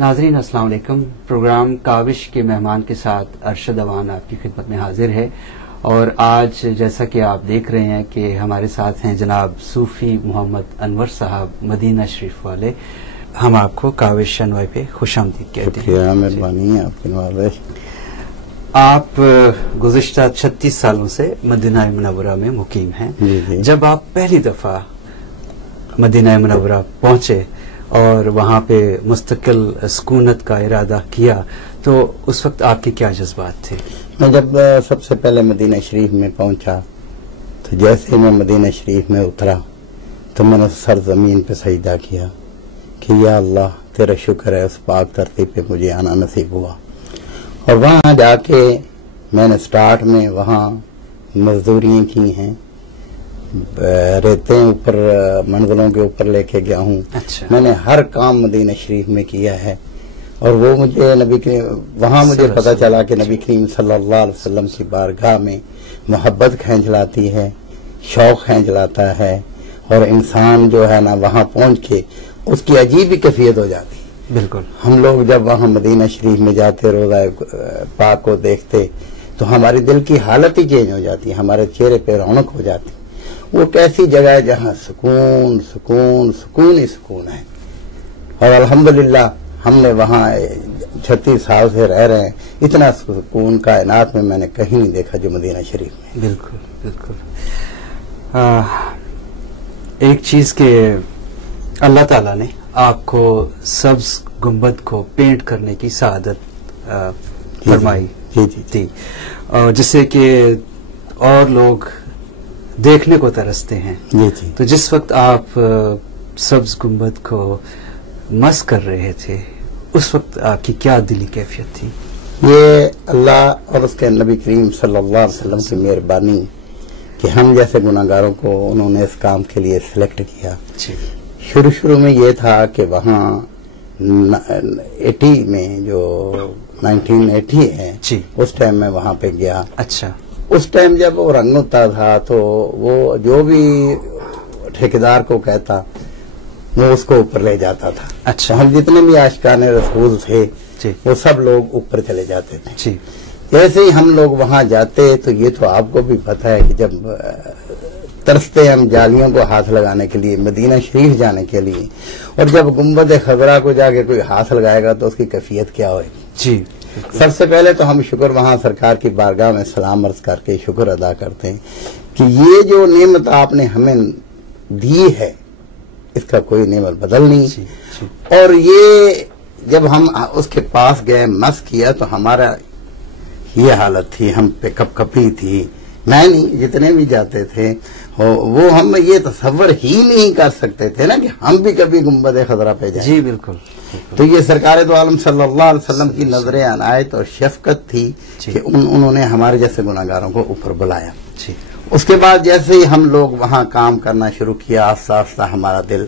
ناظرین السلام علیکم. پروگرام کاوش کے مہمان کے ساتھ ارشد اوان آپ کی خدمت میں حاضر ہے، اور آج جیسا کہ آپ دیکھ رہے ہیں کہ ہمارے ساتھ ہیں جناب صوفی محمد انور صاحب مدینہ شریف والے. ہم آپ کو کاوش انواع پہ خوش آمدید کہتے ہیں. شکریہ، مہربانی ہے آپ کے نوازش. آپ گزشتہ 36 سالوں سے مدینہ منورہ میں مقیم ہیں. جی. جب آپ پہلی دفعہ مدینہ منورہ پہنچے اور وہاں پہ مستقل سکونت کا ارادہ کیا تو اس وقت آپ کے کیا جذبات تھے؟ میں جب سب سے پہلے مدینہ شریف میں پہنچا تو جیسے میں مدینہ شریف میں اترا تو میں نے سرزمین پہ سجدہ کیا کہ یا اللہ تیرا شکر ہے اس پاک دھرتی پہ مجھے آنا نصیب ہوا. اور وہاں جا کے میں نے سٹارٹ میں وہاں مزدوریاں کی ہیں، ریتیں اوپر منزلوں کے اوپر لے کے گیا ہوں. اچھا. میں نے ہر کام مدینہ شریف میں کیا ہے، اور وہ مجھے وہاں مجھے پتا چلا کہ نبی کریم صلی اللہ علیہ وسلم کی بارگاہ میں محبت کھینچ لاتی ہے، شوق کھینچ لاتا ہے، اور انسان جو ہے نا وہاں پہنچ کے اس کی عجیب ہی کیفیت ہو جاتی. بالکل. ہم لوگ جب وہاں مدینہ شریف میں جاتے روضہ پاک کو دیکھتے تو ہماری دل کی حالت ہی چینج ہو جاتی، ہمارے چہرے پہ رونق ہو جاتی. وہ کیسی جگہ ہے جہاں سکون سکون سکون ہی سکون ہے. اور الحمدللہ ہم نے وہاں 36 سال سے رہ رہے ہیں، اتنا سکون کائنات میں نے کہیں نہیں دیکھا جو مدینہ شریف میں. بالکل بالکل. ایک چیز کہ اللہ تعالیٰ نے آپ کو سبز گنبد کو پینٹ کرنے کی سعادت فرمائی تھی، جس سے کہ اور لوگ دیکھنے کو ترستے ہیں. جی. تو جس وقت آپ سبز گنبد کو مس کر رہے تھے اس وقت آپ کی کیا دلی کیفیت تھی؟ یہ اللہ اور اس کے نبی کریم صلی اللہ علیہ وسلم کی مہربانی کہ ہم جیسے گناہگاروں کو انہوں نے اس کام کے لیے سلیکٹ کیا. جی. شروع میں یہ تھا کہ وہاں 80 میں جو 1980 ہے جی. اس ٹائم میں وہاں پہ گیا. اچھا. اس ٹائم جب وہ رنگ ہوتا تھا تو وہ جو بھی ٹھیکیدار کو کہتا وہ اس کو اوپر لے جاتا تھا. اچھا. ہم جتنے بھی عاشقان رسول تھے جی. وہ سب لوگ اوپر چلے جاتے تھے. جی. جیسے ہی ہم لوگ وہاں جاتے تو یہ تو آپ کو بھی پتہ ہے کہ جب ترستے ہم جالیوں کو ہاتھ لگانے کے لیے مدینہ شریف جانے کے لیے، اور جب گنبد خضرا کو جا کے کوئی ہاتھ لگائے گا تو اس کی کیفیت کیا ہوئے گی. جی. سب سے پہلے تو ہم شکر وہاں سرکار کی بارگاہ میں سلام عرض کر کے شکر ادا کرتے ہیں کہ یہ جو نعمت آپ نے ہمیں دی ہے اس کا کوئی نعمت بدل نہیں. جی. جی. اور یہ جب ہم اس کے پاس گئے مس کیا تو ہمارا یہ حالت تھی، ہم پہ کپ کپی تھی. میں نہیں، جتنے بھی جاتے تھے وہ ہم یہ تصور ہی نہیں کر سکتے تھے نا کہ ہم بھی کبھی گنبد خضرا پہ جائیں. جی بالکل. تو یہ سرکار دو عالم صلی اللہ علیہ وسلم کی نظر عنایت اور شفقت تھی کہ انہوں نے ہمارے جیسے گناہگاروں کو اوپر بلایا. جی. اس کے بعد جیسے ہی ہم لوگ وہاں کام کرنا شروع کیا آہستہ آہستہ ہمارا دل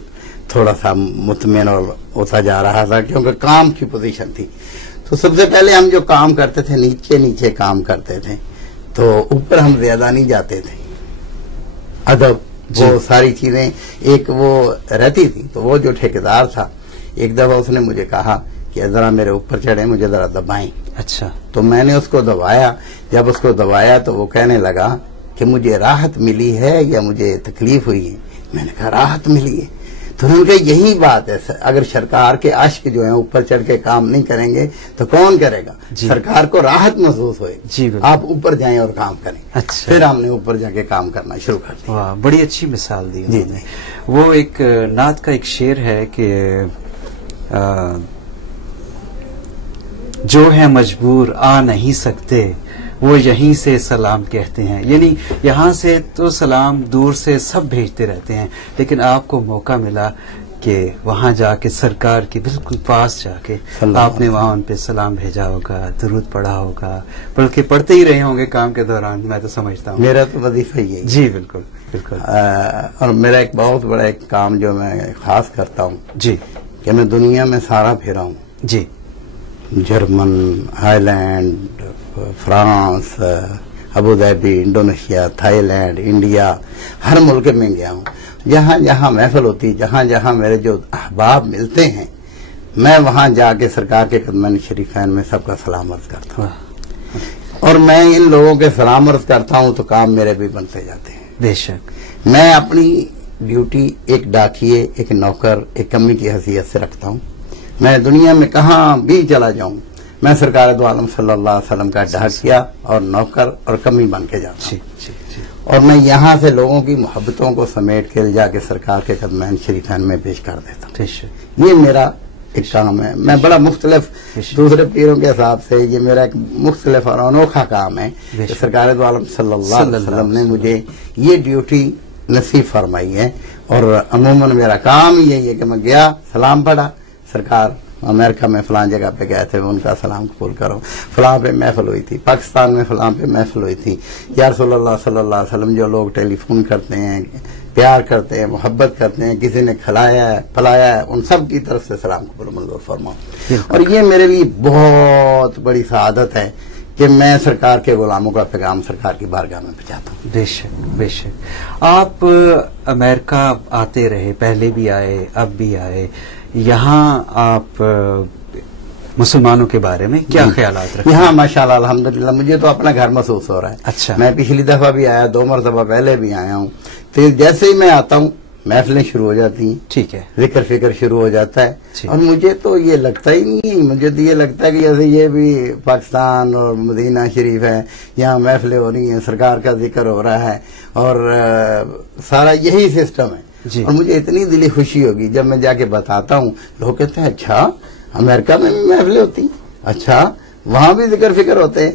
تھوڑا سا مطمئن اور ہوتا جا رہا تھا کیونکہ کام کی پوزیشن تھی. تو سب سے پہلے ہم جو کام کرتے تھے نیچے کام کرتے تھے، تو اوپر ہم زیادہ نہیں جاتے تھے. ادب وہ ساری چیزیں ایک وہ رہتی تھی. تو وہ جو ٹھیکیدار تھا ایک دفعہ اس نے مجھے کہا کہ ذرا میرے اوپر چڑھے، مجھے ذرا دبائیں. اچھا. تو میں نے اس کو دبایا. جب اس کو دبایا تو وہ کہنے لگا کہ مجھے راحت ملی ہے یا مجھے تکلیف ہوئی ہے. میں نے کہا راحت ملی ہے. تو انہوں نے کہا یہی بات ہے، اگر سرکار کے عشق جو ہیں اوپر چڑھ کے کام نہیں کریں گے تو کون کرے گا. جی. سرکار کو راحت محسوس ہوئے. جی. آپ اوپر جائیں اور کام کریں. اچھا. پھر ہم نے اوپر جا کے کام کرنا شروع کر دیا. واہ، بڑی اچھی مثال دی. جی. وہ ایک نعت کا ایک شعر ہے کہ جو ہے مجبور آ نہیں سکتے وہ یہیں سے سلام کہتے ہیں. یعنی یہاں سے تو سلام دور سے سب بھیجتے رہتے ہیں، لیکن آپ کو موقع ملا کہ وہاں جا کے سرکار کے بالکل پاس جا کے آپ نے وہاں ان پہ سلام بھیجا ہوگا، درود پڑھا ہوگا، بلکہ پڑھتے ہی رہے ہوں گے کام کے دوران. میں تو سمجھتا ہوں میرا تو وظیفہ ہی ہے. جی بالکل بالکل. اور میرا ایک بہت بڑا ایک کام جو میں خاص کرتا ہوں جی کہ میں دنیا میں سارا پھرا ہوں. جی. German, Holland, France, Abu Dhabi, Indonesia, Thailand, India, ہر ملک میں گیا ہوں. جہاں جہاں محفل ہوتی، جہاں جہاں میرے جو احباب ملتے ہیں میں وہاں جا کے سرکار کے قدمین شریفین میں سب کا سلام عرض کرتا ہوں، اور میں ان لوگوں کے سلام عرض کرتا ہوں تو کام میرے بھی بنتے جاتے ہیں۔ بے شک میں اپنی ڈیوٹی ایک ڈاکیے، ایک نوکر، ایک کمی کی حیثیت سے رکھتا ہوں۔ میں دنیا میں کہاں بھی چلا جاؤں، میں سرکار دو عالم صلی اللہ علیہ وسلم کا ڈاکیا اور نوکر اور کمی بن کے جاتا ہوں، اور میں یہاں سے لوگوں کی محبتوں کو سمیٹ کے جا کے سرکار کے قدمین شریفین میں پیش کر دیتا ہوں۔ یہ میرا ایک کام ہے، میں بڑا مختلف دوسرے پیروں کے حساب سے یہ میرا ایک مختلف اور انوکھا کام ہے کہ سرکار دو عالم صلی اللہ علیہ وسلم نے مجھے یہ ڈیوٹی نصیب فرمائی ہے، اور عموماً میرا کام یہی ہے کہ میں گیا، سلام پڑھا، سرکار امریکہ میں فلاں جگہ پہ گئے تھے، ان کا سلام قبول کرو، فلاں پہ محفل ہوئی تھی، پاکستان میں فلاں پہ محفل ہوئی تھی، یا رسول اللہ صلی اللہ علیہ وسلم جو لوگ ٹیلی فون کرتے ہیں، پیار کرتے ہیں، محبت کرتے ہیں، کسی نے کھلایا ہے پلایا ہے، ان سب کی طرف سے سلام قبول منظور فرماؤ۔ اور یہ میرے لیے بہت بڑی سعادت ہے کہ میں سرکار کے غلاموں کا پیغام سرکار کی بارگاہ میں پہنچاتا ہوں۔ بے شک بے شک۔ آپ امریکہ آتے رہے، پہلے بھی آئے، اب بھی آئے، یہاں آپ مسلمانوں کے بارے میں کیا خیالات رکھتے ہیں؟ یہاں ماشاءاللہ الحمدللہ مجھے تو اپنا گھر محسوس ہو رہا ہے۔ اچھا، میں پچھلی دفعہ بھی آیا، 2 مرتبہ پہلے بھی آیا ہوں، تو جیسے ہی میں آتا ہوں محفلیں شروع ہو جاتی ہیں، ٹھیک ہے، ذکر فکر شروع ہو جاتا ہے، اور مجھے تو یہ لگتا ہی نہیں، مجھے تو یہ لگتا ہے کہ جیسے یہ بھی پاکستان اور مدینہ شریف ہے، یہاں محفلیں ہو رہی ہیں، سرکار کا ذکر ہو رہا ہے، اور سارا یہی سسٹم ہے۔ اور مجھے اتنی دلی خوشی ہوگی جب میں جا کے بتاتا ہوں، لوگ کہتے ہیں اچھا امریکہ میں بھی محفلیں ہوتی ہیں، اچھا وہاں بھی ذکر فکر ہوتے ہیں۔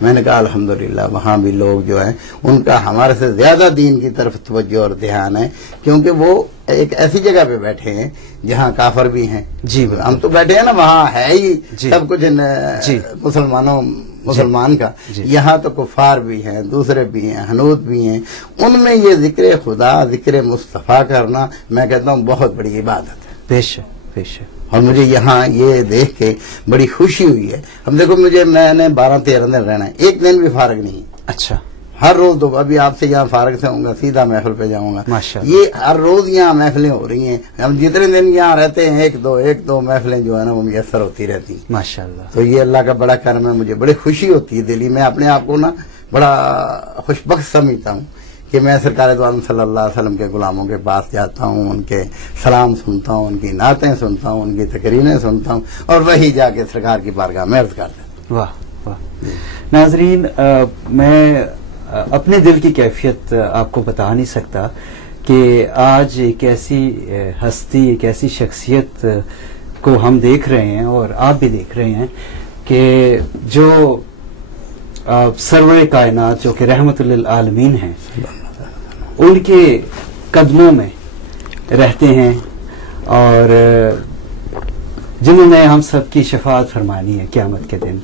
میں نے کہا الحمدللہ وہاں بھی لوگ جو ہیں ان کا ہمارے سے زیادہ دین کی طرف توجہ اور دھیان ہے، کیونکہ وہ ایک ایسی جگہ پہ بیٹھے ہیں جہاں کافر بھی ہیں۔ جی ہم تو بیٹھے ہیں نا، وہاں ہے ہی سب کچھ مسلمان کا، یہاں تو کفار بھی ہیں، دوسرے بھی ہیں، حنوت بھی ہیں، ان میں یہ ذکر خدا، ذکر مصطفیٰ کرنا میں کہتا ہوں بہت بڑی عبادت ہے۔ بے شک بے شک۔ اور مجھے یہاں یہ دیکھ کے بڑی خوشی ہوئی ہے۔ اب دیکھو میں نے 12-13 دن رہنا ہے، ایک دن بھی فارغ نہیں۔ اچھا، ہر روز دو، ابھی آپ سے یہاں فارغ سے ہوں گا، سیدھا محفل پہ جاؤں گا۔ ماشاءاللہ، یہ ہر روز یہاں محفلیں ہو رہی ہیں، ہم جتنے دن یہاں رہتے ہیں ایک دو محفلیں جو ہے نا وہ میسر ہوتی رہتی ہیں ماشاءاللہ۔ تو یہ اللہ کا بڑا کرم ہے، مجھے بڑی خوشی ہوتی ہے دلی میں، اپنے آپ کو نا بڑا خوش بخت سمجھتا ہوں کہ میں سرکار دو عالم صلی اللہ علیہ وسلم کے غلاموں کے پاس جاتا ہوں، ان کے سلام سنتا ہوں، ان کی نعتیں سنتا ہوں، ان کی تقریریں سنتا ہوں، اور وہی جا کے سرکار کی بارگاہ میں عرض کرتا ہوں۔ واہ واہ۔ ناظرین، میں اپنے دل کی کیفیت آپ کو بتا نہیں سکتا کہ آج ایک ایسی ہستی، ایک ایسی شخصیت کو ہم دیکھ رہے ہیں اور آپ بھی دیکھ رہے ہیں کہ جو سرور کائنات جو کہ رحمت للعالمین ہیں، ان کے قدموں میں رہتے ہیں، اور جنہوں نے ہم سب کی شفاعت فرمانی ہے قیامت کے دن،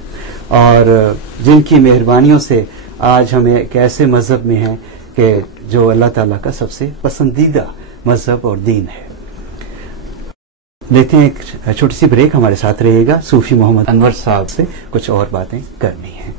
اور جن کی مہربانیوں سے آج ہم ایک ایسے مذہب میں ہیں کہ جو اللہ تعالیٰ کا سب سے پسندیدہ مذہب اور دین ہے۔ لیتے ہیں ایک چھوٹی سی بریک، ہمارے ساتھ رہیے گا، صوفی محمد انور صاحب سے کچھ اور باتیں کرنی ہیں۔